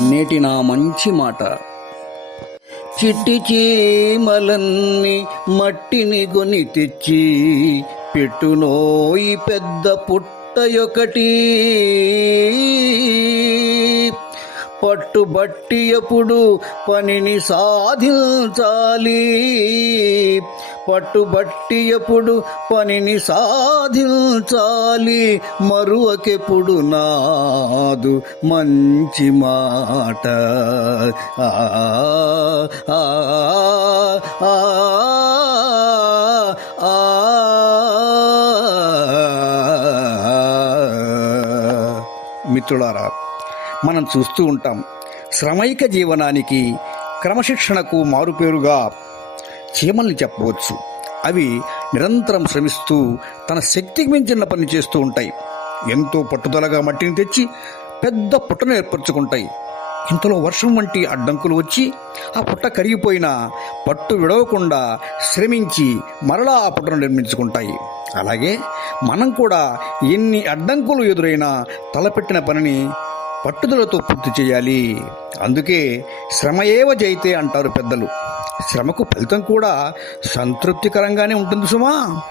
నేటి నా మంచి మాట. చిట్టి చీమలన్ని మట్టిని గొని తెచ్చి పెట్టునోయి పెద్ద పుట్టయొకటి పట్టుబట్టి ఎప్పుడు పనిని సాధించాలి. పట్టుబట్టి ఎప్పుడు పనిని సాధించాలి మరువకెప్పుడు నాదు మంచి మాట. ఆ, ఆ, ఆ, ఆ, మిత్రులారా మనం చూస్తూ ఉంటాం శ్రమైక జీవనానికి క్రమశిక్షణకు మారుపేరుగా చీమల్ని చెప్పవచ్చు. అవి నిరంతరం శ్రమిస్తూ తన శక్తికి మించిన పని చేస్తూ ఉంటాయి. ఎంతో పట్టుదలగా మట్టిని తెచ్చి పెద్ద పుట్టను ఏర్పరచుకుంటాయి. ఇంతలో వర్షం వంటి అడ్డంకులు వచ్చి ఆ పుట్ట కరిగిపోయినా పట్టు విడవకుండా శ్రమించి మరలా ఆ పుట్టను నిర్మించుకుంటాయి. అలాగే మనం కూడా ఎన్ని అడ్డంకులు ఎదురైనా తలపెట్టిన పనిని పట్టుదలతో పూర్తి చేయాలి. అందుకే శ్రమయేవ జైతే అంటారు పెద్దలు. శ్రమకు ఫలితం కూడా సంతృప్తికరంగానే ఉంటుంది సుమా.